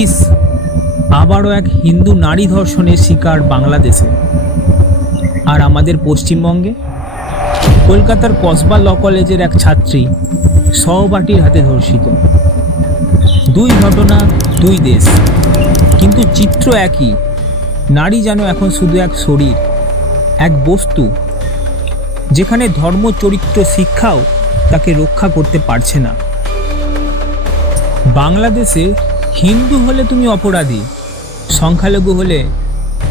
ইস, আবারও এক হিন্দু নারী ধর্ষণের শিকার বাংলাদেশে। আর আমাদের পশ্চিমবঙ্গে কলকাতার কসবা ল কলেজের এক ছাত্রী সহপাঠীর হাতে ধর্ষিত। দুই ঘটনা, দুই দেশ, কিন্তু চিত্র একই। নারী যেন এখন শুধু এক শরীর, এক বস্তু, যেখানে ধর্ম, চরিত্র, শিক্ষাও তাকে রক্ষা করতে পারছে না। বাংলাদেশে হিন্দু হলে তুমি অপরাধী, সংখ্যালঘু হলে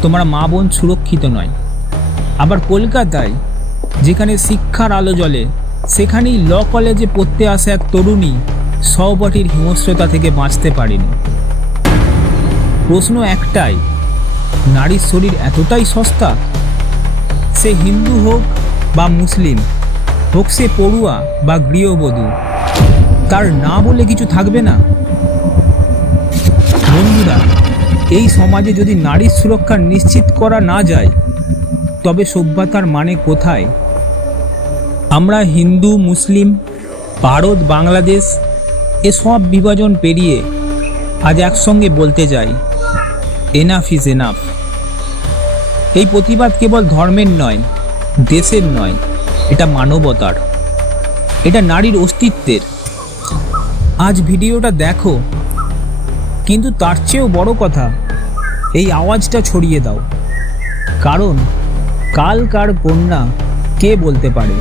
তোমার মা বোন সুরক্ষিত নয়। আবার কলকাতায়, যেখানে শিক্ষার আলো জ্বলে, সেখানেই ল কলেজে পড়তে আসা এক তরুণী সহপাঠীর হিংস্রতা থেকে বাঁচতে পারেনি। প্রশ্ন একটাই, নারীর শরীর এতটাই সস্তা? সে হিন্দু হোক বা মুসলিম হোক, সে পড়ুয়া বা গৃহবধূ, তার না বলে কিছু থাকবে না? বন্ধুরা, এই সমাজে যদি নারীর সুরক্ষা নিশ্চিত করা না যায়, তবে সভ্যতার মানে কোথায়? আমরা হিন্দু, মুসলিম, ভারত, বাংলাদেশ এসব বিভাজন পেরিয়ে আজ একসঙ্গে বলতে যাই, এনাফ ইজ এনাফ। এই প্রতিবাদ কেবল ধর্মের নয়, দেশের নয়, এটা মানবতার, এটা নারীর অস্তিত্বের। আজ ভিডিওটা দেখো, কিন্তু তার চেয়েও বড় কথা, এই আওয়াজটা ছড়িয়ে দাও, কারণ কাল কার কন্যা কে বলতে পারে।